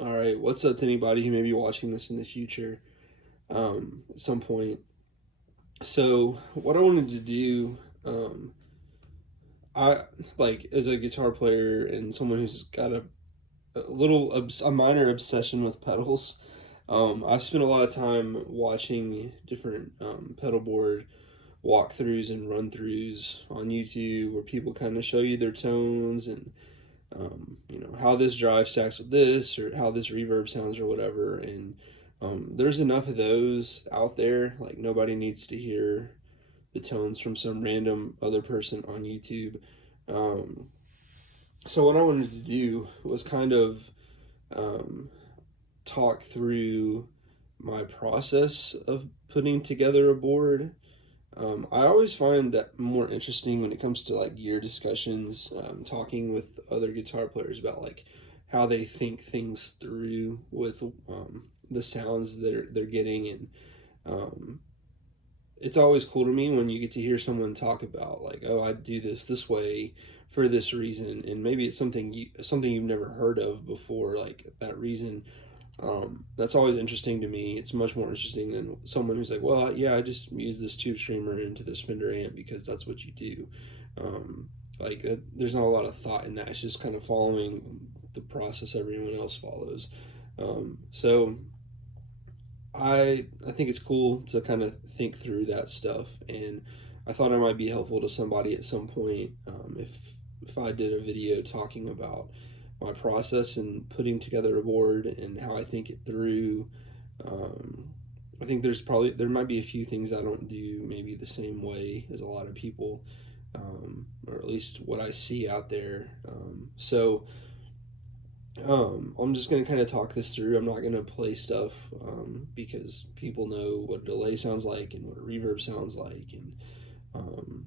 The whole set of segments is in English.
All right, what's up to anybody who may be watching this in the future at some point? So, what I wanted to do, I like as a guitar player and someone who's got a minor obsession with pedals. I've spent a lot of time watching different pedalboard walkthroughs and run throughs on YouTube where people kind of show you their tones and how this drive stacks with this or how this reverb sounds or whatever. And there's enough of those out there. Like nobody needs to hear the tones from some random other person on YouTube. Um, so what I wanted to do was kind of um, talk through my process of putting together a board. I always find that more interesting when it comes to like gear discussions, talking with other guitar players about like how they think things through with the sounds that they're getting, and um, it's always cool to me when you get to hear someone talk about like, oh, I do this way for this reason, and maybe it's something you've never heard of before, like that reason. That's always interesting to me. It's much more interesting than someone who's like, well, yeah, I just use this tube streamer into this Fender amp because that's what you do. Um, there's not a lot of thought in that. It's just kind of following the process everyone else follows. So I think it's cool to kind of think through that stuff, and I thought it might be helpful to somebody at some point if I did a video talking about my process and putting together a board and how I think it through. Um, I think there might be a few things I don't do maybe the same way as a lot of people, or at least what I see out there. I'm just going to kind of talk this through. I'm not going to play stuff because people know what delay sounds like and what a reverb sounds like. And um,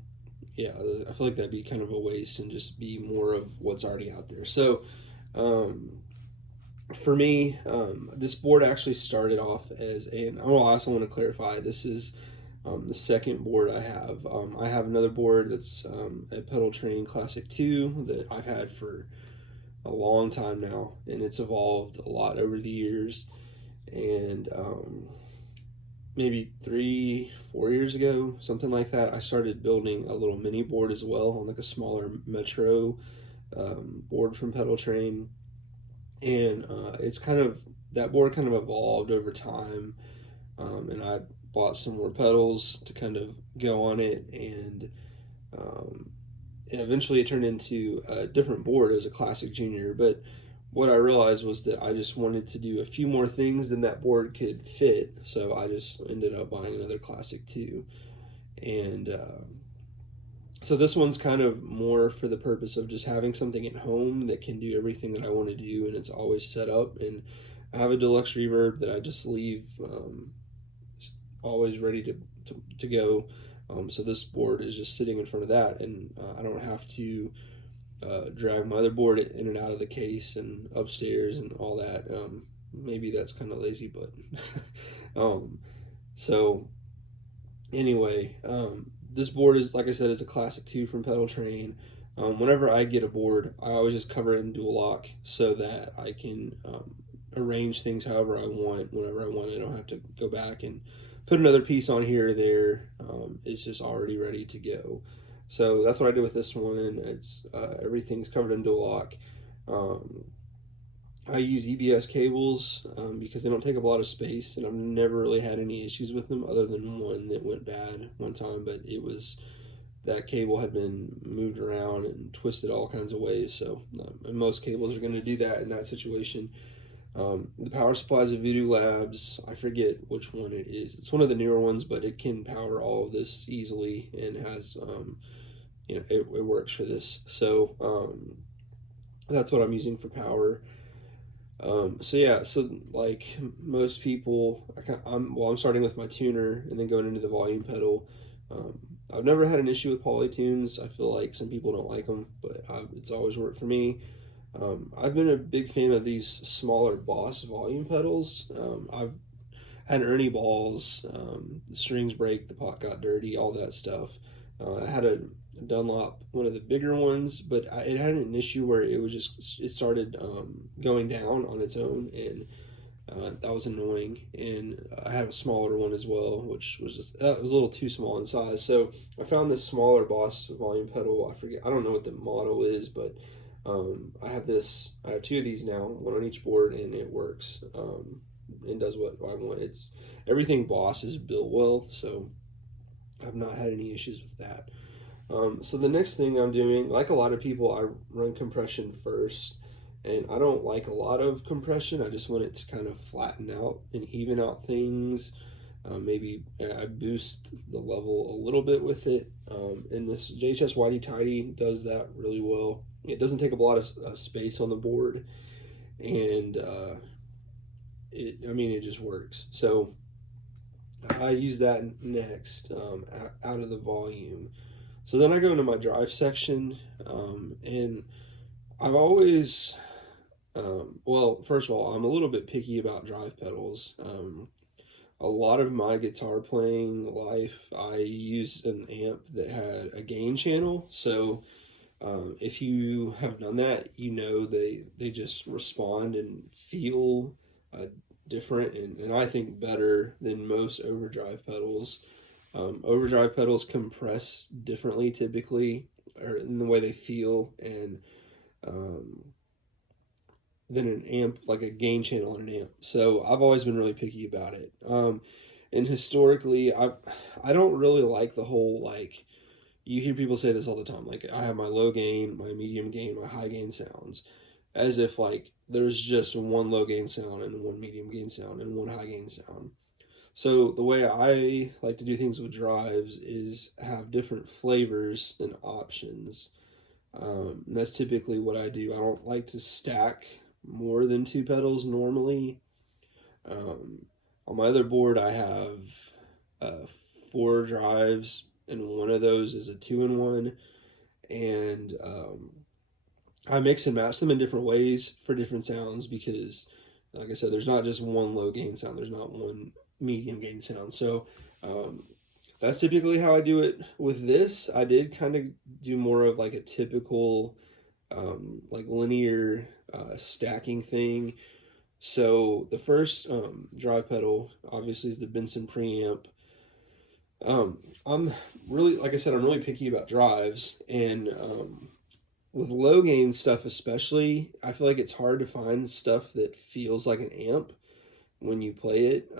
yeah, I feel like that'd be kind of a waste and just be more of what's already out there. So um, for me, this board actually started off as I also want to clarify this is the second board I have. I have another board that's a Pedal Train Classic 2 that I've had for a long time now, and it's evolved a lot over the years. And maybe 3 4 years ago, something like that, I started building a little mini board as well on like a smaller Metro board from Pedal Train. And it's kind of that board kind of evolved over time, and I bought some more pedals to kind of go on it, and um, eventually it turned into a different board as a Classic Junior. But what I realized was that I just wanted to do a few more things than that board could fit, so I just ended up buying another Classic 2. And so this one's kind of more for the purpose of just having something at home that can do everything that I want to do, and it's always set up. And I have a deluxe reverb that I just leave always ready to go. So this board is just sitting in front of that, and I don't have to drag my other board in and out of the case and upstairs and all that. Maybe that's kind of lazy, but um, so anyway, this board is, like I said, is a Classic 2 from Pedal Train. Whenever I get a board, I always just cover it in dual lock so that I can arrange things however I want, whenever I want. I don't have to go back and put another piece on here or there. It's just already ready to go. So that's what I did with this one. It's everything's covered in dual lock. I use EBS cables because they don't take up a lot of space, and I've never really had any issues with them other than one that went bad one time, but it was that cable had been moved around and twisted all kinds of ways, so most cables are going to do that in that situation. The power supply is a Voodoo Labs. I forget which one it is. It's one of the newer ones, but it can power all of this easily and has, it works for this. So that's what I'm using for power. So like most people, I'm starting with my tuner and then going into the volume pedal. I've never had an issue with Polytunes. I feel like some people don't like them, but it's always worked for me. I've been a big fan of these smaller Boss volume pedals. I've had Ernie balls, the strings break, the pot got dirty, all that stuff. I had Dunlop, one of the bigger ones, but it had an issue where it started going down on its own, and that was annoying. And I have a smaller one as well, which was it was a little too small in size. So I found this smaller Boss volume pedal. I don't know what the model is, but I have this. I have two of these now, one on each board, and it works. And does what I want. It's everything Boss is built well, so I've not had any issues with that. So the next thing I'm doing, like a lot of people, I run compression first, and I don't like a lot of compression. I just want it to kind of flatten out and even out things. Maybe I boost the level a little bit with it, and this JHS Whitey Tidy does that really well. It doesn't take up a lot of space on the board, and it just works. So I use that next out of the volume. So then I go into my drive section, and I've always, well, first of all, I'm a little bit picky about drive pedals. A lot of my guitar playing life, I used an amp that had a gain channel. So if you have done that, they just respond and feel different, and I think better than most overdrive pedals. Overdrive pedals compress differently typically, or in the way they feel, and than an amp, like a gain channel on an amp. So I've always been really picky about it. And historically, I don't really like the whole, like, you hear people say this all the time, like I have my low gain, my medium gain, my high gain sounds, as if like there's just one low gain sound and one medium gain sound and one high gain sound. So the way I like to do things with drives is have different flavors and options. And that's typically what I do. I don't like to stack more than two pedals normally. On my other board, I have four drives, and one of those is a 2-in-1. And I mix and match them in different ways for different sounds because, like I said, there's not just one low gain sound. There's not one medium gain sound. So that's typically how I do it with this. I did kind of do more of like a typical like linear stacking thing. So the first drive pedal obviously is the Benson preamp. I'm really, like I said, I'm really picky about drives, and with low gain stuff especially, I feel like it's hard to find stuff that feels like an amp when you play it.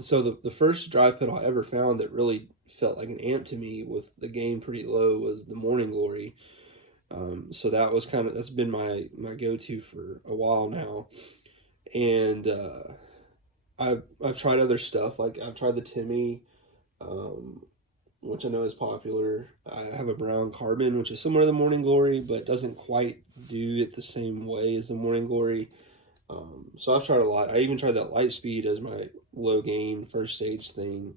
So the first drive pedal I ever found that really felt like an amp to me with the gain pretty low was the Morning Glory. So that's been my go-to for a while now. And I've tried other stuff, like I've tried the Timmy, which I know is popular. I have a brown carbon, which is similar to the Morning Glory, but doesn't quite do it the same way as the Morning Glory. So I've tried a lot. I even tried that Lightspeed as my low gain first stage thing,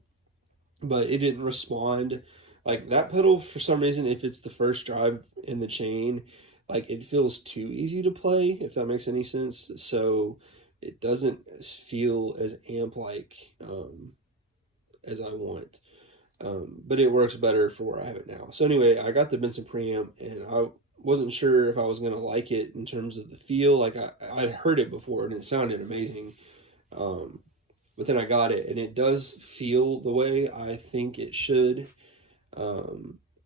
but it didn't respond. Like that pedal, for some reason, if it's the first drive in the chain, like it feels too easy to play, if that makes any sense. So it doesn't feel as amp-like as I want. But it works better for where I have it now. So anyway, I got the Benson preamp, and I wasn't sure if I was going to like it in terms of the feel. Like I'd heard it before, and it sounded amazing. But then I got it, and it does feel the way I think it should.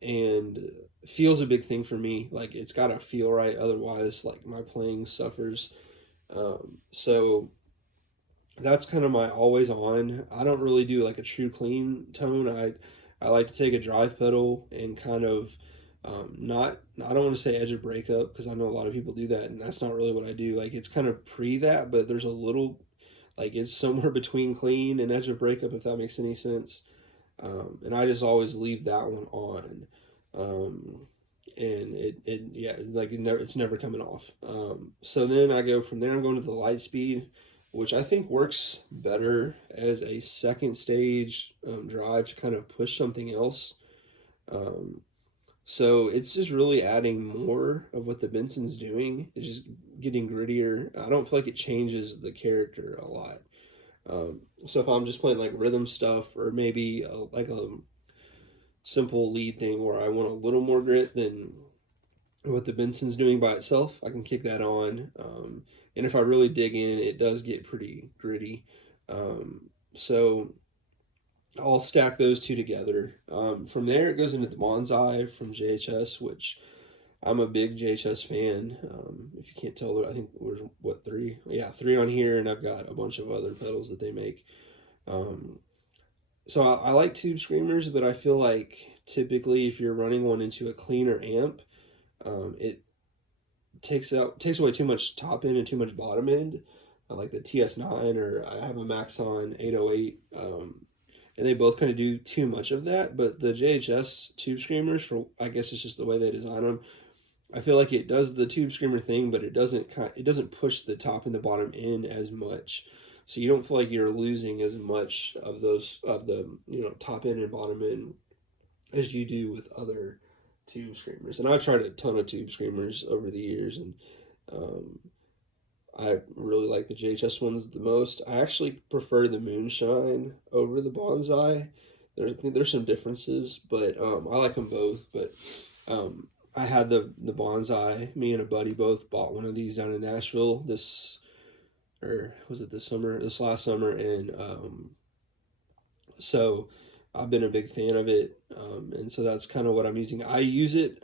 And feel's a big thing for me. Like it's got to feel right, otherwise like my playing suffers. So that's kind of my always on. I don't really do like a true clean tone. I like to take a drive pedal and kind of I don't want to say edge of breakup, because I know a lot of people do that, and that's not really what I do. Like it's kind of pre that, but there's a little, like it's somewhere between clean and edge of breakup, if that makes any sense. And I just always leave that one on. And it's never coming off. So then I go from there, I'm going to the Lightspeed, which I think works better as a second stage drive to kind of push something else. So it's just really adding more of what the Benson's doing. It's just getting grittier. I don't feel like it changes the character a lot. So if I'm just playing like rhythm stuff, or maybe like simple lead thing where I want a little more grit than what the Benson's doing by itself, I can kick that on. And if I really dig in, it does get pretty gritty. So I'll stack those two together. From there, it goes into the Bonsai from JHS, which I'm a big JHS fan. If you can't tell, I think there's what, three? Yeah, three on here, and I've got a bunch of other pedals that they make. So I like tube screamers, but I feel like typically if you're running one into a cleaner amp, it takes away too much top end and too much bottom end. Like the TS9, or I have a Maxon 808, and they both kind of do too much of that. But the JHS tube screamers, for I guess it's just the way they design them, I feel like it does the tube screamer thing, but it doesn't push the top and the bottom in as much. So you don't feel like you're losing as much of the top end and bottom end as you do with other tube screamers. And I've tried a ton of tube screamers over the years, and I really like the JHS ones the most. I actually prefer the Moonshine over the Bonsai. There's some differences, but I like them both. But I had the Bonsai. Me and a buddy both bought one of these down in Nashville this last summer, and so I've been a big fan of it, and so that's kind of what I'm using. I use it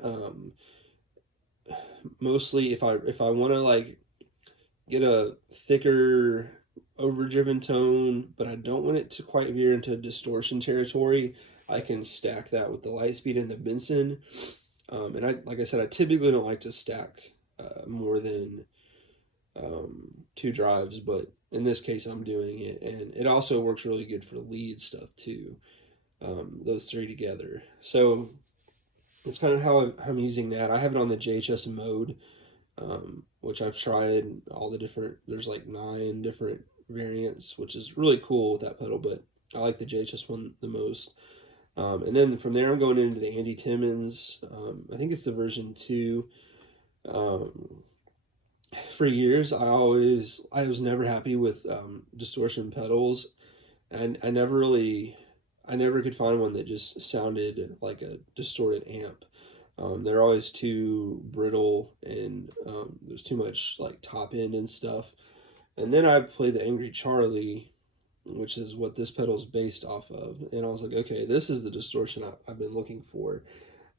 mostly if I want to like get a thicker overdriven tone, but I don't want it to quite veer into distortion territory. I can stack that with the Lightspeed and the Benson. And like I said, I typically don't like to stack more than 2 drives, but in this case I'm doing it, and it also works really good for lead stuff too. Those three together. So it's kind of how I'm using that. I have it on the JHS mode, which I've tried all the different, there's like 9 different variants, which is really cool with that pedal, but I like the JHS one the most. And then from there I'm going into the Andy Timmons. I think it's the version 2. For years I was never happy with distortion pedals, and I never could find one that just sounded like a distorted amp. They're always too brittle, and there's too much like top end and stuff. And then I played the Angry Charlie, which is what this pedal is based off of, and I was like, okay, this is the distortion I've been looking for.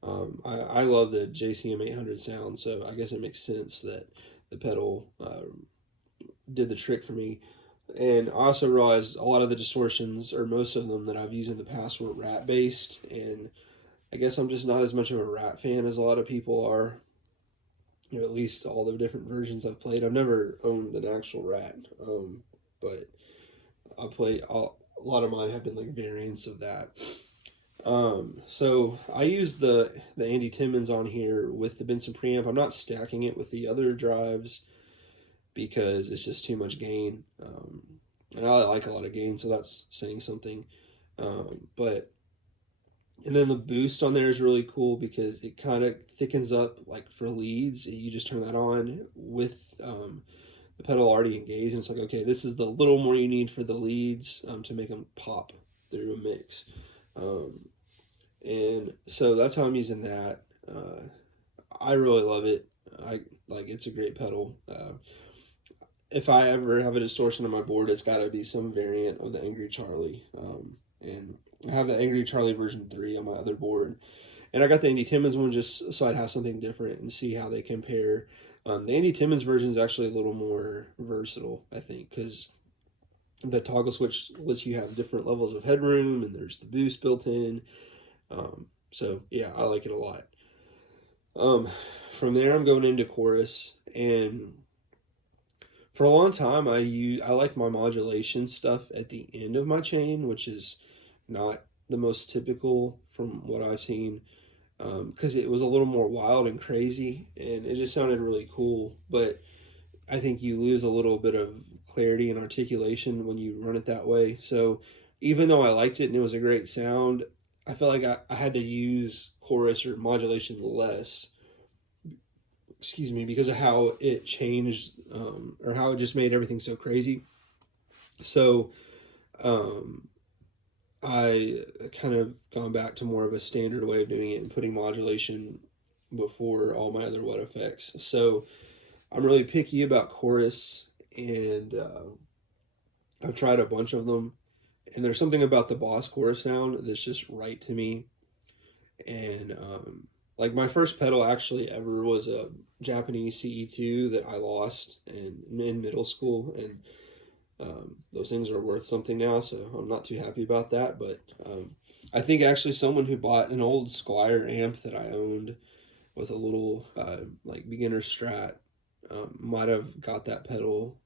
I love the JCM 800 sound, so I guess it makes sense that the pedal did the trick for me. And I also realized a lot of the distortions, or most of them that I've used in the past, were Rat based, and I guess I'm just not as much of a Rat fan as a lot of people are. At least all the different versions I've played. I've never owned an actual Rat, but a lot of mine have been like variants of that. So I use the Andy Timmons on here with the Benson preamp. I'm not stacking it with the other drives because it's just too much gain. And I like a lot of gain, so that's saying something. And then the boost on there is really cool because it kind of thickens up, like for leads. You just turn that on with the pedal already engaged, and it's like, okay, this is the little more you need for the leads to make them pop through a mix. And so that's how I'm using that. I really love it. It's a great pedal. If I ever have a distortion on my board, it's got to be some variant of the Angry Charlie. And I have the Angry Charlie version 3 on my other board. And I got the Andy Timmons one just so I'd have something different and see how they compare. The Andy Timmons version is actually a little more versatile, I think, because the toggle switch lets you have different levels of headroom, and there's the boost built in. So yeah, I like it a lot. From there I'm going into chorus, and for a long time I like my modulation stuff at the end of my chain, which is not the most typical from what I've seen, because it was a little more wild and crazy, and it just sounded really cool. But I think you lose a little bit of clarity and articulation when you run it that way. So even though I liked it and it was a great sound, I felt like I had to use chorus or modulation less, because of how it changed, or how it just made everything so crazy. So I kind of gone back to more of a standard way of doing it and putting modulation before all my other wet effects. So I'm really picky about chorus, and I've tried a bunch of them. And there's something about the Boss chorus sound that's just right to me. And like my first pedal actually ever was a Japanese CE2 that I lost in middle school, and those things are worth something now, so I'm not too happy about that. But I think actually someone who bought an old Squire amp that I owned with a little like beginner strat might have got that pedal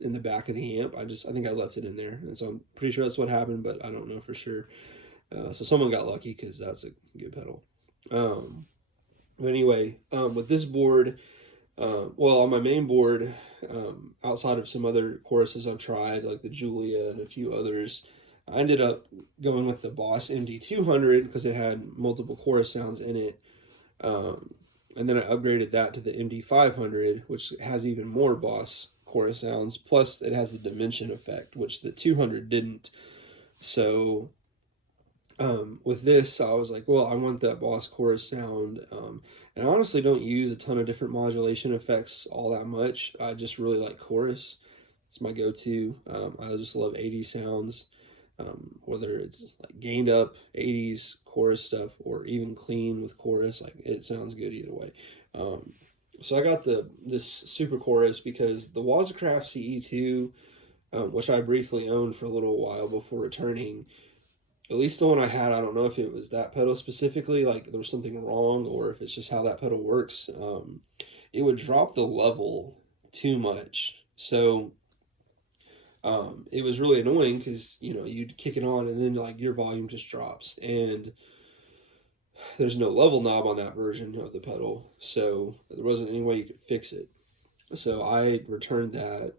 in the back of the amp. I think I left it in there, and so I'm pretty sure that's what happened, but I don't know for sure. So someone got lucky because that's a good pedal. But anyway, with this board, well, on my main board, outside of some other choruses I've tried, like the Julia and a few others, I ended up going with the Boss MD200 because it had multiple chorus sounds in it. And then I upgraded that to the MD500, which has even more Boss chorus sounds. Plus, it has the dimension effect, which the 200 didn't. So with this, I was like, well, I want that Boss chorus sound. And I honestly don't use a ton of different modulation effects all that much. I just really like chorus. It's my go-to. I just love 80s sounds, whether it's like gained up 80s chorus stuff or even clean with chorus. Like, it sounds good either way. So I got this super chorus because the Wazacraft CE2, which I briefly owned for a little while before returning, at least the one I had, I don't know if it was that pedal specifically, like there was something wrong, or if it's just how that pedal works. It would drop the level too much. So it was really annoying because, you'd kick it on and then like your volume just drops. And there's no level knob on that version of the pedal. So there wasn't any way you could fix it. So I returned that,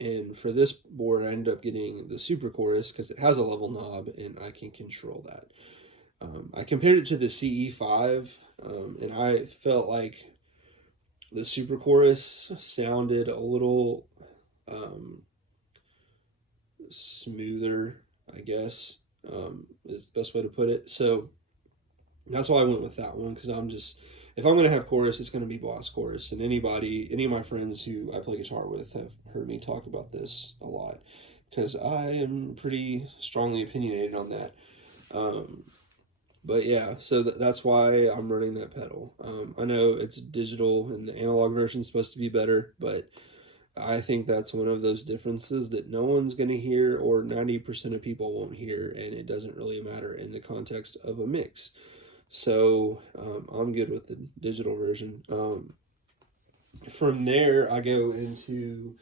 and for this board, I ended up getting the Super Chorus because it has a level knob and I can control that. I compared it to the CE5, and I felt like the Super Chorus sounded a little smoother, I guess, is the best way to put it. So that's why I went with that one, because if I'm going to have chorus, it's going to be Boss chorus. And any of my friends who I play guitar with have heard me talk about this a lot, because I am pretty strongly opinionated on that. But yeah, so that's why I'm running that pedal. I know it's digital and the analog version is supposed to be better, but I think that's one of those differences that no one's going to hear, or 90% of people won't hear, and it doesn't really matter in the context of a mix. So I'm good with the digital version. From there, I go into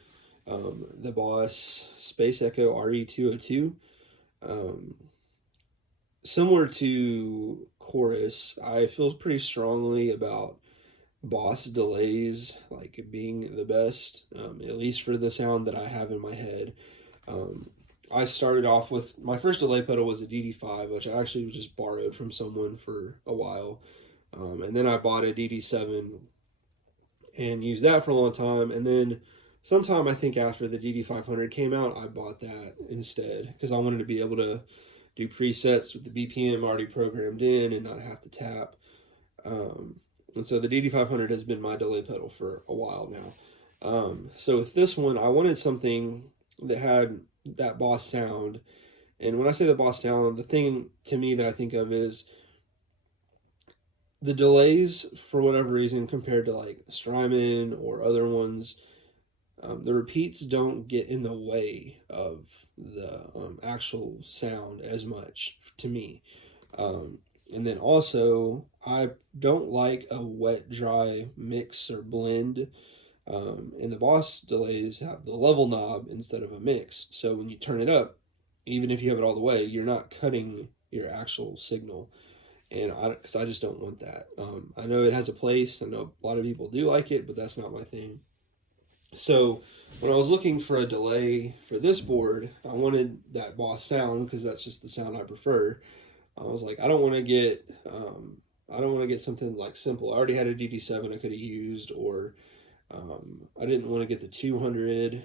the Boss Space Echo RE202. Similar to chorus, I feel pretty strongly about Boss delays like being the best, at least for the sound that I have in my head. I started off with, my first delay pedal was a DD5, which I actually just borrowed from someone for a while. And then I bought a DD7 and used that for a long time. And then sometime, I think after the DD500 came out, I bought that instead because I wanted to be able to do presets with the BPM already programmed in and not have to tap. And so the DD500 has been my delay pedal for a while now. So with this one, I wanted something that had that Boss sound. And when I say the Boss sound, the thing to me that I think of is the delays, for whatever reason, compared to like Strymon or other ones, the repeats don't get in the way of the actual sound as much to me. And then also, I don't like a wet-dry mix or blend. And the Boss delays have the level knob instead of a mix. So when you turn it up, even if you have it all the way, you're not cutting your actual signal. And because I just don't want that. I know it has a place. I know a lot of people do like it, but that's not my thing. So when I was looking for a delay for this board, I wanted that Boss sound because that's just the sound I prefer. I was like, I don't want to get something like simple. I already had a DD7 I could have used, or I didn't want to get the 200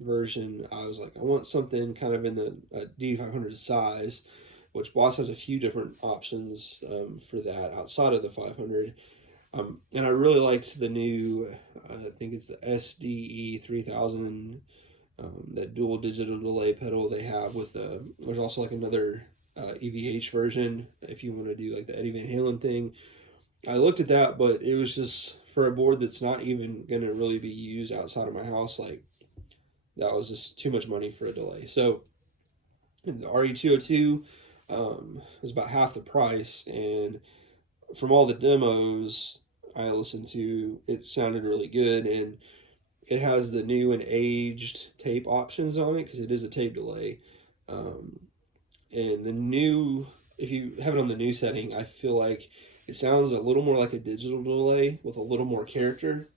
version. I was like, I want something kind of in the D500 size, which Boss has a few different options for that outside of the 500. And I really liked the new, I think it's the SDE 3000, that dual digital delay pedal they have with there's also like another EVH version if you want to do like the Eddie Van Halen thing. I looked at that, but it was just for a board that's not even going to really be used outside of my house. Like, that was just too much money for a delay. So the RE202 was about half the price, and from all the demos I listened to, it sounded really good, and it has the new and aged tape options on it because it is a tape delay. Um, and the new, if you have it on the new setting, I feel like it sounds a little more like a digital delay with a little more character.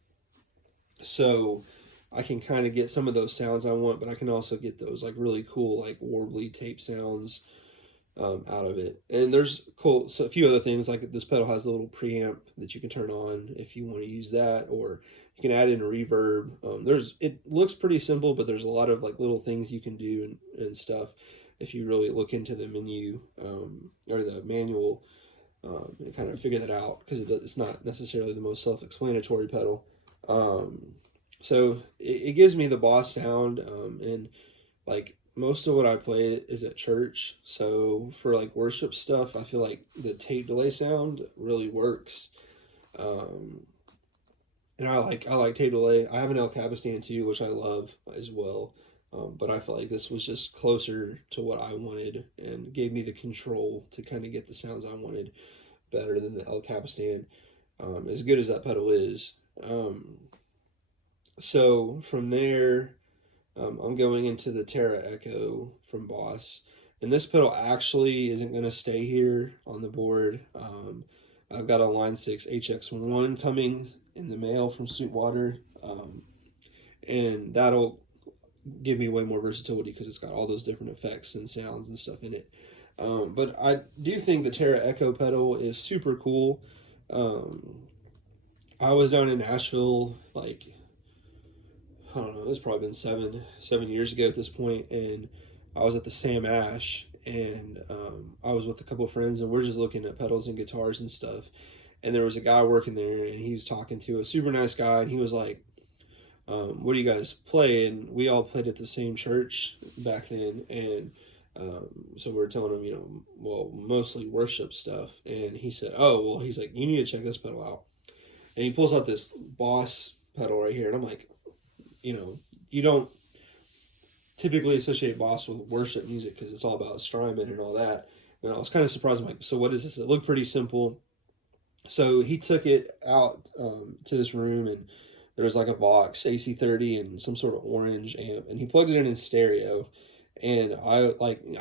So I can kind of get some of those sounds I want, but I can also get those like really cool, like warbly tape sounds out of it. And there's cool, so a few other things, like this pedal has a little preamp that you can turn on if you want to use that, or you can add in a reverb. It looks pretty simple, but there's a lot of like little things you can do and stuff if you really look into the menu or the manual and kind of figure that out, because it's not necessarily the most self-explanatory pedal. So it gives me the Boss sound, and like most of what I play is at church. So for like worship stuff, I feel like the tape delay sound really works. And I like tape delay. I have an El Capistan too, which I love as well. But I felt like this was just closer to what I wanted and gave me the control to kind of get the sounds I wanted better than the El Capistan, as good as that pedal is. So from there, I'm going into the Terra Echo from Boss. And this pedal actually isn't going to stay here on the board. I've got a Line 6 HX1 coming in the mail from Sweetwater. And that'll give me way more versatility because it's got all those different effects and sounds and stuff in it. But I do think the Terra Echo pedal is super cool. I was down in Nashville, like, I don't know, it's probably been seven years ago at this point, and I was at the Sam Ash, and I was with a couple of friends, and we're just looking at pedals and guitars and stuff. And there was a guy working there, and he was talking to a super nice guy, and he was like, what do you guys play? And we all played at the same church back then, and so we were telling him, well, mostly worship stuff. And he said, oh, well, he's like, you need to check this pedal out. And he pulls out this Boss pedal right here, and I'm like, you don't typically associate Boss with worship music because it's all about Strymon and all that. And I was kind of surprised. I'm like, so what is this? It looked pretty simple. So he took it out to this room, and there was like a Vox AC30 and some sort of orange amp, and he plugged it in stereo. And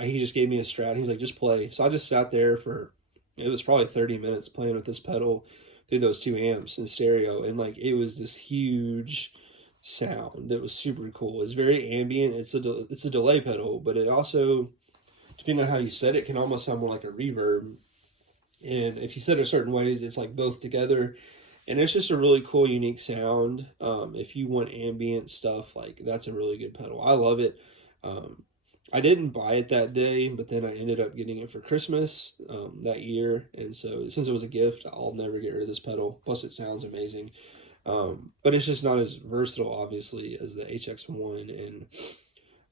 he just gave me a Strat. He's like, just play. So I just sat there for, it was probably 30 minutes playing with this pedal through those two amps in stereo. And like, it was this huge sound. It was super cool. It's very ambient. It's a delay pedal, but it also, depending on how you set it, can almost sound more like a reverb. And if you set it certain ways, it's like both together. And it's just a really cool, unique sound. If you want ambient stuff, like, that's a really good pedal. I love it. I didn't buy it that day, but then I ended up getting it for Christmas that year. And so since it was a gift, I'll never get rid of this pedal. Plus, it sounds amazing. But it's just not as versatile, obviously, as the HX1. And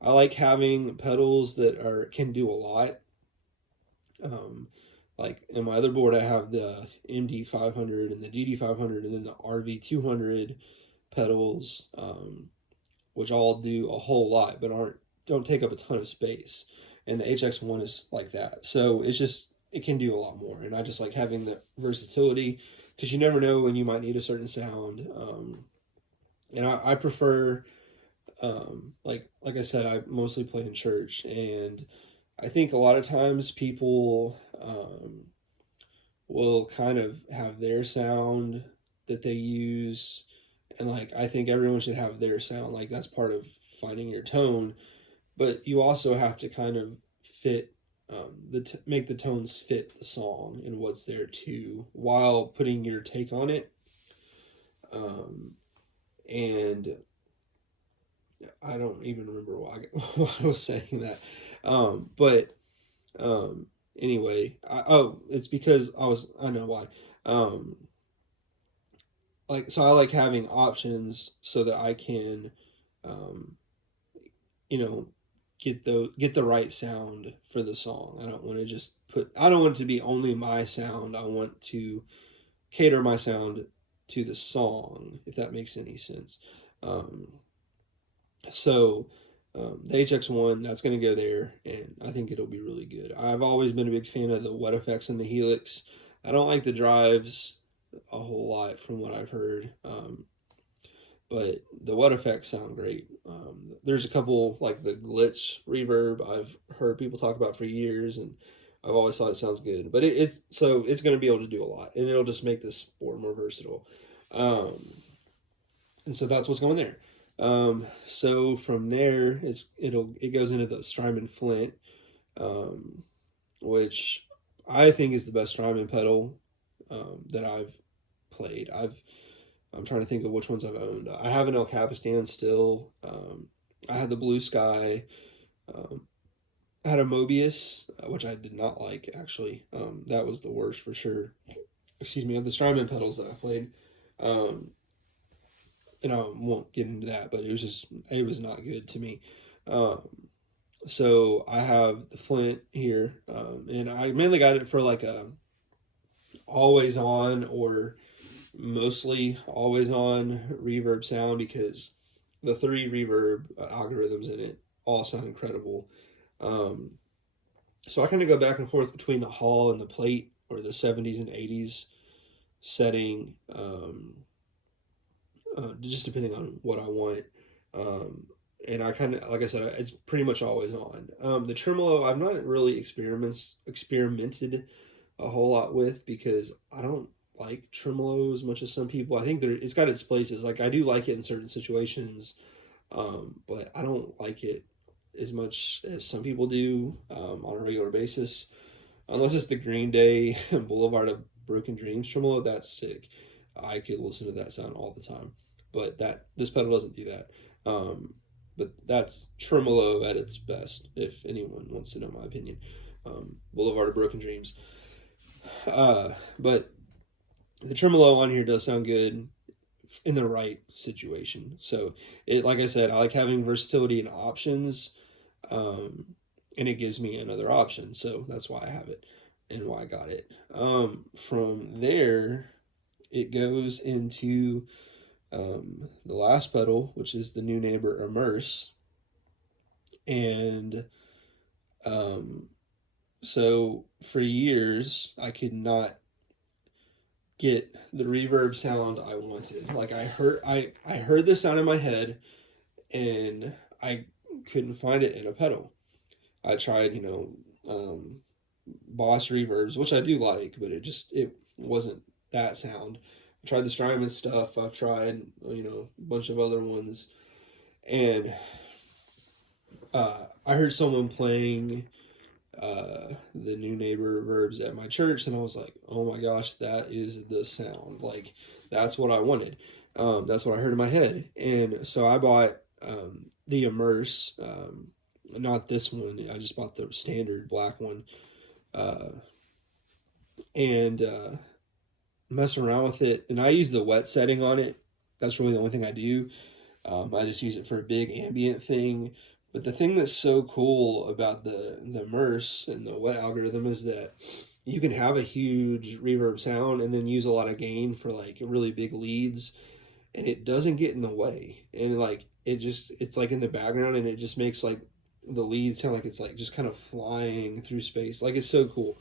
I like having pedals that can do a lot. Like in my other board, I have the MD500 and the DD500 and then the RV200 pedals, which all do a whole lot, but don't take up a ton of space. And the HX1 is like that. So it can do a lot more. And I just like having the versatility, because you never know when you might need a certain sound. And I prefer, like I said, I mostly play in church, and I think a lot of times people will kind of have their sound that they use, and like, I think everyone should have their sound. Like, that's part of finding your tone, but you also have to kind of fit make the tones fit the song and what's there too, while putting your take on it. and I don't even remember why I was saying that. But anyway, it's because I know why. Um, so I like having options so that I can, um, you know, get the right sound for the song. I don't want it to be only my sound. I want to cater my sound to the song, if that makes any sense. Um, so the HX1, that's going to go there, and I think it'll be really good. I've always been a big fan of the wet effects in the Helix. I don't like the drives a whole lot from what I've heard, but the wet effects sound great. There's a couple, like the glitch reverb, I've heard people talk about for years, and I've always thought it sounds good. But it's going to be able to do a lot, and it'll just make this board more versatile. And so that's what's going there. So from there, it goes into the Strymon Flint, which I think is the best Strymon pedal that I've played. I'm trying to think of which ones I've owned. I have an El Capistan still. I had the Blue Sky. I had a Mobius, which I did not like actually. That was the worst for sure. Excuse me, of the Strymon pedals that I played. And I won't get into that, but it was not good to me. So I have the Flint here, and I mainly got it for like a always on or mostly always on reverb sound, because the 3 reverb algorithms in it all sound incredible. So I kind of go back and forth between the Hall and the Plate, or the 70s and 80s setting. Just depending on what I want. And I kind of, like I said, it's pretty much always on. The tremolo, I've not really experimented a whole lot with, because I don't like tremolo as much as some people. I think it's got its places. Like, I do like it in certain situations, but I don't like it as much as some people do on a regular basis. Unless it's the Green Day Boulevard of Broken Dreams tremolo, that's sick. I could listen to that sound all the time. But this pedal doesn't do that. But that's tremolo at its best, if anyone wants to know my opinion. Boulevard of Broken Dreams. But the tremolo on here does sound good in the right situation. So like I said, I like having versatility and options, and it gives me another option. So that's why I have it and why I got it. From there, it goes into the last pedal, which is the New Neighbor Immerse. And so for years, I could not get the reverb sound I wanted. Like, I heard the sound in my head, and I couldn't find it in a pedal. I tried, Boss reverbs, which I do like, but it wasn't that sound. I tried the Strymon stuff. I've tried, a bunch of other ones. And I heard someone playing the New Neighbor verbs at my church, and I was like, oh my gosh, that is the sound. Like, that's what I wanted. That's what I heard in my head. And so I bought the Immerse, not this one. I just bought the standard black one. And messing around with it, and I use the wet setting on it. That's really the only thing I do. I just use it for a big ambient thing. But the thing that's so cool about the Immerse and the wet algorithm is that you can have a huge reverb sound and then use a lot of gain for like really big leads, and it doesn't get in the way. And like it's like in the background, and it just makes like the leads sound like it's like just kind of flying through space. Like, it's so cool.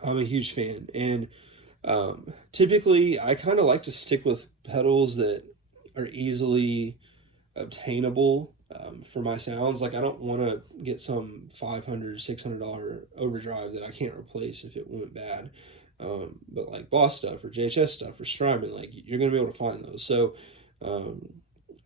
I'm a huge fan, and typically I kind of like to stick with pedals that are easily obtainable for my sounds. Like, I don't want to get some $500, $600 overdrive that I can't replace if it went bad. But like Boss stuff or JHS stuff or Strymon, like, you're going to be able to find those. So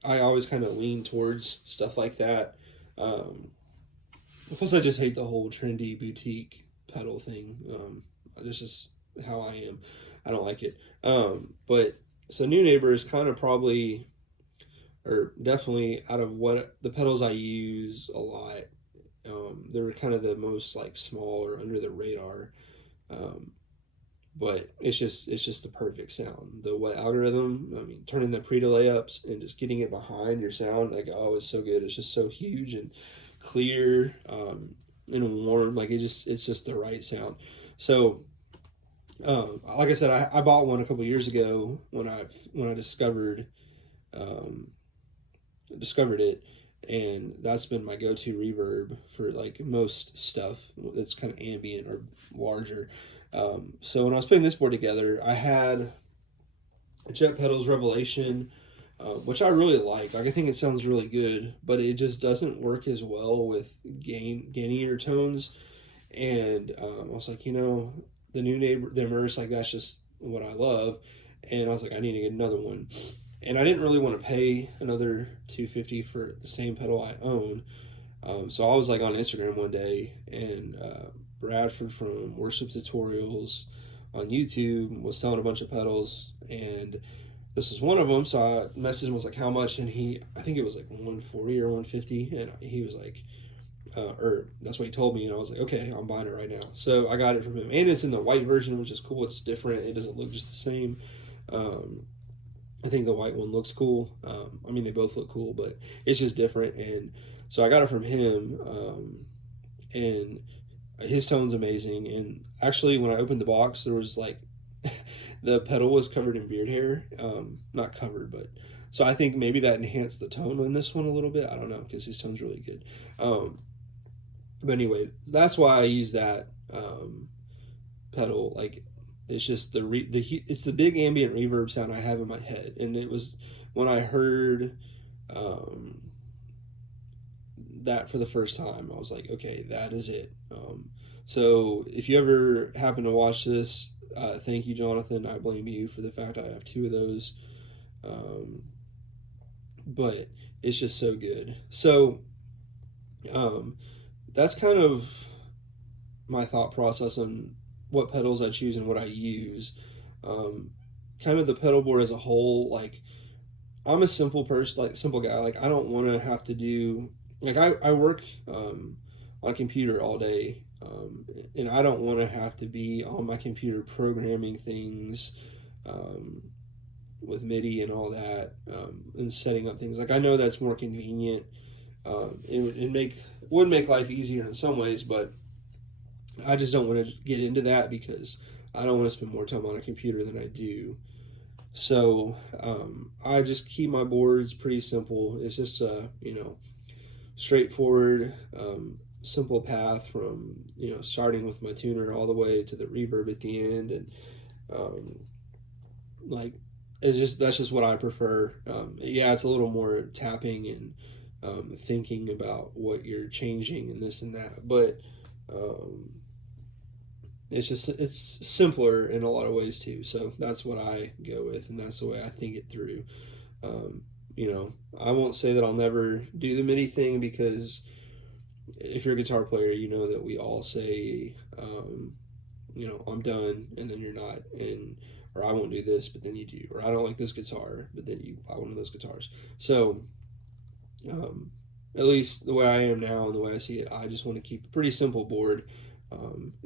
I always kind of lean towards stuff like that. Plus, I just hate the whole trendy boutique pedal thing. That's just how I am. I don't like it. But So New Neighbor is kind of probably, or definitely out of what the pedals I use a lot, they're kind of the most like small or under the radar. Um, but it's just the perfect sound. The what algorithm, I mean, turning the pre-delay ups and just getting it behind your sound, like, oh, it's so good. It's just so huge and clear, and warm. Like it's just the right sound. So, like I said, I bought one a couple years ago when I um, discovered it, and that's been my go-to reverb for like most stuff that's kind of ambient or larger. So when I was putting this board together, I had a Jet Pedals Revelation, which I really like. Like I think it sounds really good, but it just doesn't work as well with gainier tones. And I was like, the New Neighbor, the Immerse, like that's just what I love. And I was like, I need to get another one. And I didn't really want to pay another $250 for the same pedal I own. So I was like on Instagram one day, and Bradford from Worship Tutorials on YouTube was selling a bunch of pedals, and this was one of them. So I messaged him, was like, how much? And I think it was like 140 or 150, and he was like, or that's what he told me, and I was like, okay, I'm buying it right now. So I got it from him, and it's in the white version, which is cool. It's different. It doesn't look just the same. I think the white one looks cool. I mean, they both look cool, but it's just different. And so I got it from him, and his tone's amazing. And actually, when I opened the box, there was like the pedal was covered in beard hair. Not covered, but so I think maybe that enhanced the tone on this one a little bit. I don't know, because his tone's really good. But anyway, that's why I use that pedal. Like, it's just it's the big ambient reverb sound I have in my head, and it was when I heard that for the first time, I was like, okay, that is it. So if you ever happen to watch this, thank you, Jonathan. I blame you for the fact I have two of those, but it's just so good. So that's kind of my thought process on what pedals I choose and what I use. Kind of the pedal board as a whole, like I'm a simple person, like simple guy. Like I don't want to have to do, like I work on a computer all day, and I don't want to have to be on my computer programming things with MIDI and all that, and setting up things. Like I know that's more convenient. It would make life easier in some ways, but I just don't want to get into that because I don't want to spend more time on a computer than I do. So I just keep my boards pretty simple. It's just straightforward, simple path from starting with my tuner all the way to the reverb at the end, and like that's just what I prefer. Yeah, it's a little more tapping and thinking about what you're changing and this and that, but it's simpler in a lot of ways too. So that's what I go with, and that's the way I think it through. I won't say that I'll never do the MIDI thing, because if you're a guitar player, you know that we all say, I'm done, and then you're not, or I won't do this, but then you do, or I don't like this guitar, but then you buy one of those guitars. So, at least the way I am now and the way I see it, I just want to keep a pretty simple board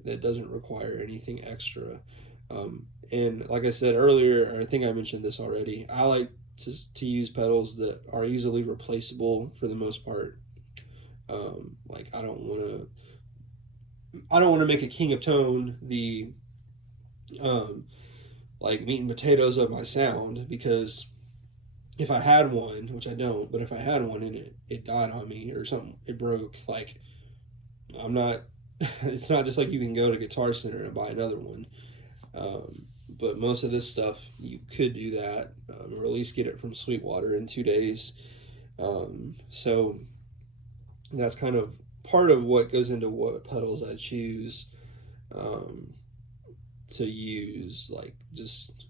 that doesn't require anything extra. And like I said earlier, or I think I mentioned this already, I like to use pedals that are easily replaceable for the most part. Like I don't want to make a king of tone the like meat and potatoes of my sound, because if I had one, which I don't, but if I had one and it died on me or something, it broke, like I'm not it's not just like you can go to Guitar Center and buy another one. But most of this stuff you could do that, or at least get it from Sweetwater in 2 days. So that's kind of part of what goes into what pedals I choose to use, like just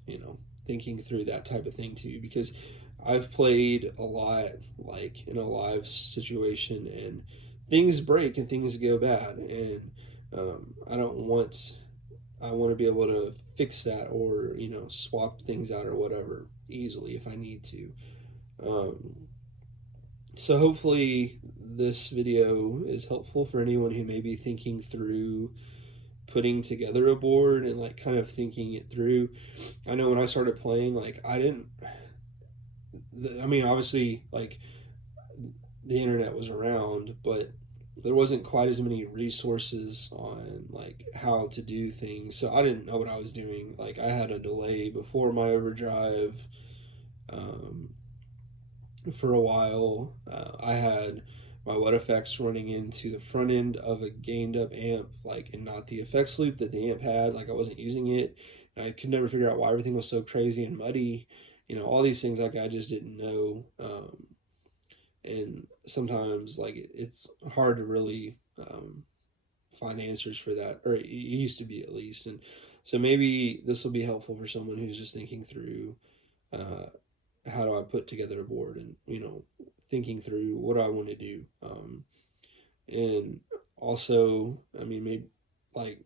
thinking through that type of thing too, because I've played a lot like in a live situation, and things break and things go bad, and I want to be able to fix that, or swap things out or whatever. easily if I need to. So hopefully this video is helpful for anyone who may be thinking through putting together a board and like kind of thinking it through. I know when I started playing, like I mean, obviously, like the internet was around, but there wasn't quite as many resources on like how to do things. So I didn't know what I was doing. Like I had a delay before my overdrive. Um, for a while, I had my wet effects running into the front end of a gained up amp, like, and not the effects loop that the amp had. Like I wasn't using it. And I could never figure out why everything was so crazy and muddy. You know, all these things like I just didn't know. And sometimes like it's hard to really find answers for that, or it used to be at least. And so maybe this will be helpful for someone who's just thinking through uh, how do I put together a board, and thinking through what I want to do. And also, I mean, maybe like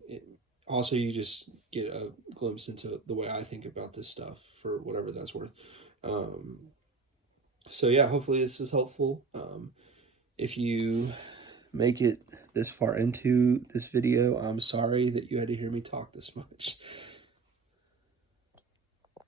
also you just get a glimpse into the way I think about this stuff for whatever that's worth. Um, so yeah, hopefully this is helpful. If you make it this far into this video, I'm sorry that you had to hear me talk this much.